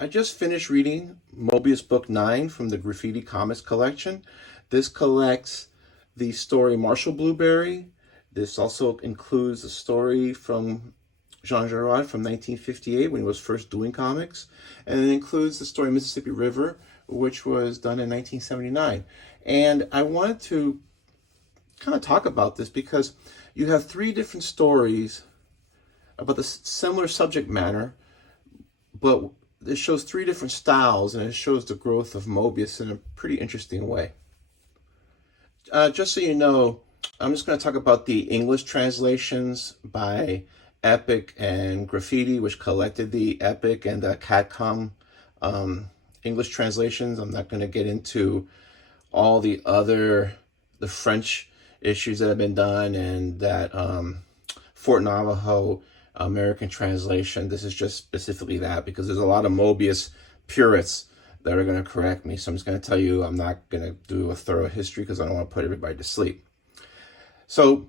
I just finished reading Moebius Book 9 from the Graphitti Comics collection. This collects the story Marshall Blueberry. This also includes a story from Jean Giraud from 1958 when he was first doing comics. And it includes the story Mississippi River, which was done in 1979. And I wanted to kind of talk about this because you have three different stories about the similar subject matter, but it shows three different styles, and it shows the growth of Moebius in a pretty interesting way. Just so you know, I'm just going to talk about the English translations by Epic and Graphitti, which collected the Epic and the Catcom English translations. I'm not going to get into all the French issues that have been done and that Fort Navajo American translation. This is just specifically that because there's a lot of Moebius purists that are going to correct me. So I'm just going to tell you I'm not going to do a thorough history because I don't want to put everybody to sleep. So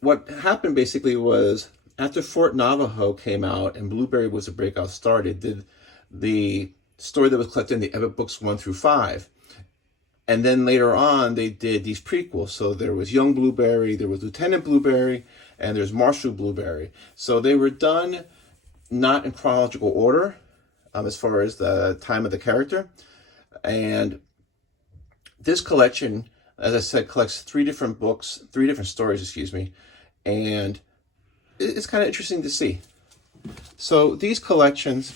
what happened basically was after Fort Navajo came out and Blueberry was a breakout star, they did the story that was collected in the Epic books 1 through 5. And then later on, they did these prequels. So there was Young Blueberry, there was Lieutenant Blueberry, and there's Marshall Blueberry. So they were done not in chronological order as far as the time of the character. And this collection, as I said, collects three different stories, excuse me. And it's kind of interesting to see. So these collections,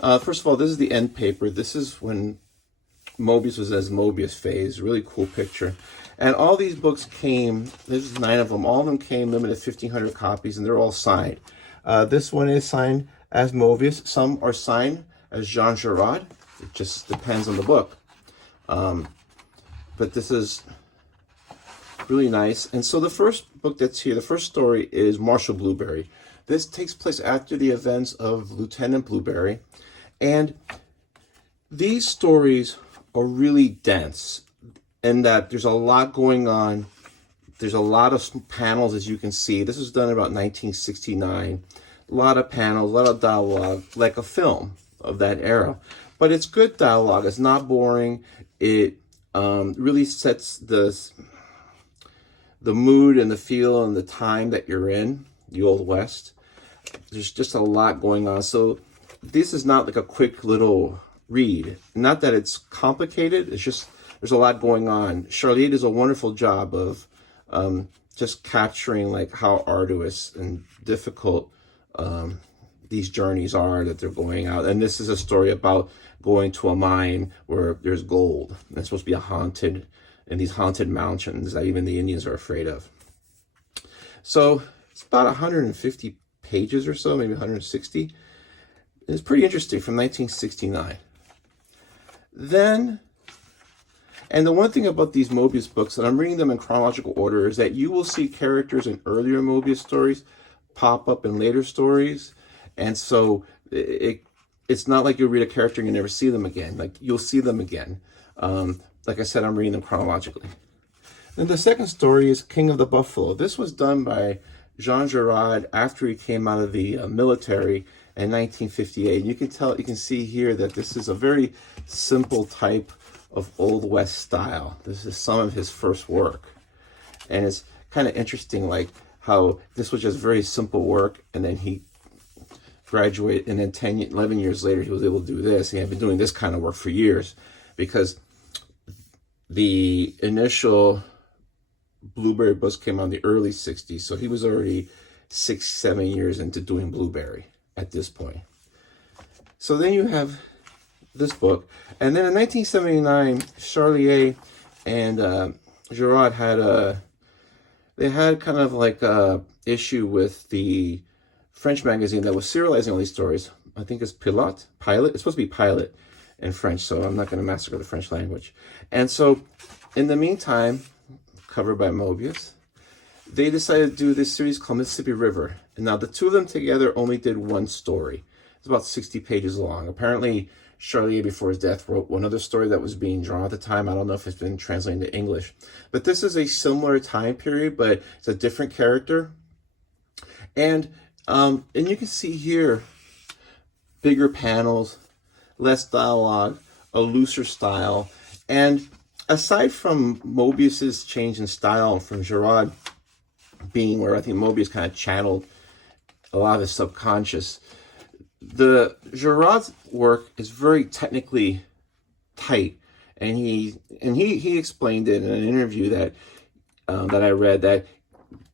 first of all, this is the end paper. This is when Moebius was as Moebius phase. Really cool picture. And all these books came, there's 9 of them, all of them came limited 1,500 copies, and they're all signed. This one is signed as Moebius. Some are signed as Jean Giraud. It just depends on the book. But this is really nice. And so the first book that's here, the first story is Marshall Blueberry. This takes place after the events of Lieutenant Blueberry. And these stories are really dense in that there's a lot going on. There's a lot of panels, as you can see. This was done about 1969. A lot of panels, a lot of dialogue, like a film of that era. But it's good dialogue. It's not boring. It really sets the mood and the feel and the time that you're in, the Old West. There's just a lot going on. So this is not like a quick little read. Not that it's complicated. It's just there's a lot going on. Charlotte does a wonderful job of just capturing like how arduous and difficult these journeys are that they're going out. And this is a story about going to a mine where there's gold. And it's supposed to be in these haunted mountains that even the Indians are afraid of. So it's about 150 pages or so, maybe 160. It's pretty interesting, from 1969. Then, and the one thing about these Moebius books, and I'm reading them in chronological order, is that you will see characters in earlier Moebius stories pop up in later stories. And so it's not like you'll read a character and you never see them again. Like, you'll see them again. Like I said, I'm reading them chronologically. Then the second story is King of the Buffalo. This was done by Jean Giraud after he came out of the military in 1958. And you can see here that this is a very simple type of Old West style. This is some of his first work. And it's kind of interesting, like how this was just very simple work, and then he graduated, and then 11 years later, he was able to do this. He had been doing this kind of work for years, because the initial Blueberry books came out in the early 60s, so he was already 6-7 years into doing Blueberry at this point. So then you have this book, and then in 1979, Charlier and Giraud had kind of like a issue with the French magazine that was serializing all these stories. I think it's Pilot. It's supposed to be Pilot in French, so I'm not going to massacre the French language. And so, in the meantime, covered by Moebius, they decided to do this series called Mississippi River. And now the two of them together only did one story. It's about 60 pages long. Apparently, Charlier, before his death, wrote one other story that was being drawn at the time. I don't know if it's been translated into English. But this is a similar time period, but it's a different character. And you can see here bigger panels, less dialogue, a looser style. And aside from Moebius's change in style, from Giraud being where I think Moebius kind of channeled a lot of his subconscious, the Giraud's work is very technically tight, and he explained it in an interview that that I read, that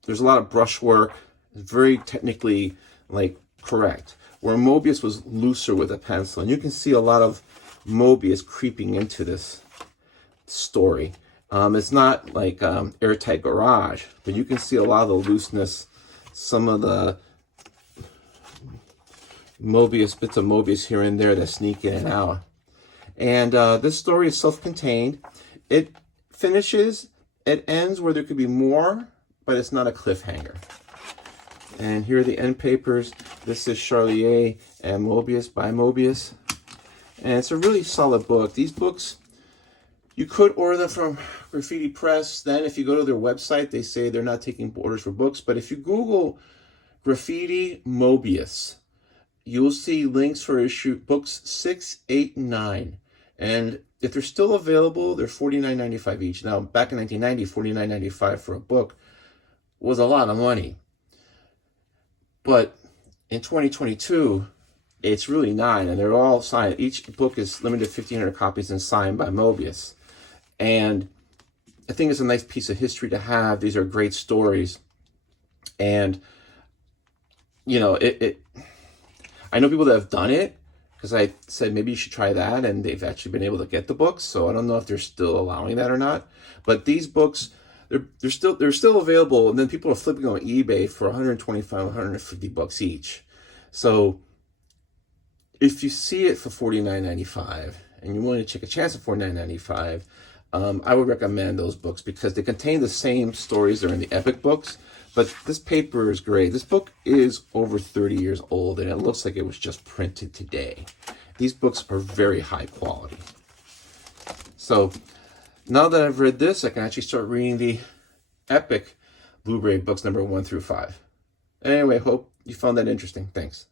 there's a lot of brushwork, very technically like correct, where Moebius was looser with a pencil, and you can see a lot of Moebius creeping into this story. It's not like Airtight Garage, but you can see a lot of the looseness, some of the Moebius, bits of Moebius here and there that sneak in and out. And this story is self-contained. It finishes, it ends where there could be more, but it's not a cliffhanger. And here are the end papers. This is Charlier and Moebius by Moebius. And it's a really solid book. These books, you could order them from Graphitti Press. Then if you go to their website, they say they're not taking orders for books. But if you Google Graphitti Moebius, you'll see links for issue books 6, 8, and 9. And if they're still available, they're $49.95 each. Now, back in 1990, $49.95 for a book was a lot of money. But in 2022, it's really $9, and they're all signed. Each book is limited to 1,500 copies and signed by Moebius. And I think it's a nice piece of history to have. These are great stories. And, you know, I know people that have done it, because I said maybe you should try that, and they've actually been able to get the books. So I don't know if they're still allowing that or not. But these books, they're still available, and then people are flipping on eBay for 125, 150 bucks each. So if you see it for $49.95 and you want to take a chance at $49.95, I would recommend those books because they contain the same stories that are in the Epic books. But this paper is great. This book is over 30 years old, and it looks like it was just printed today. These books are very high quality. So now that I've read this, I can actually start reading the Epic Blueberry books number 1 through 5. Anyway, hope you found that interesting. Thanks.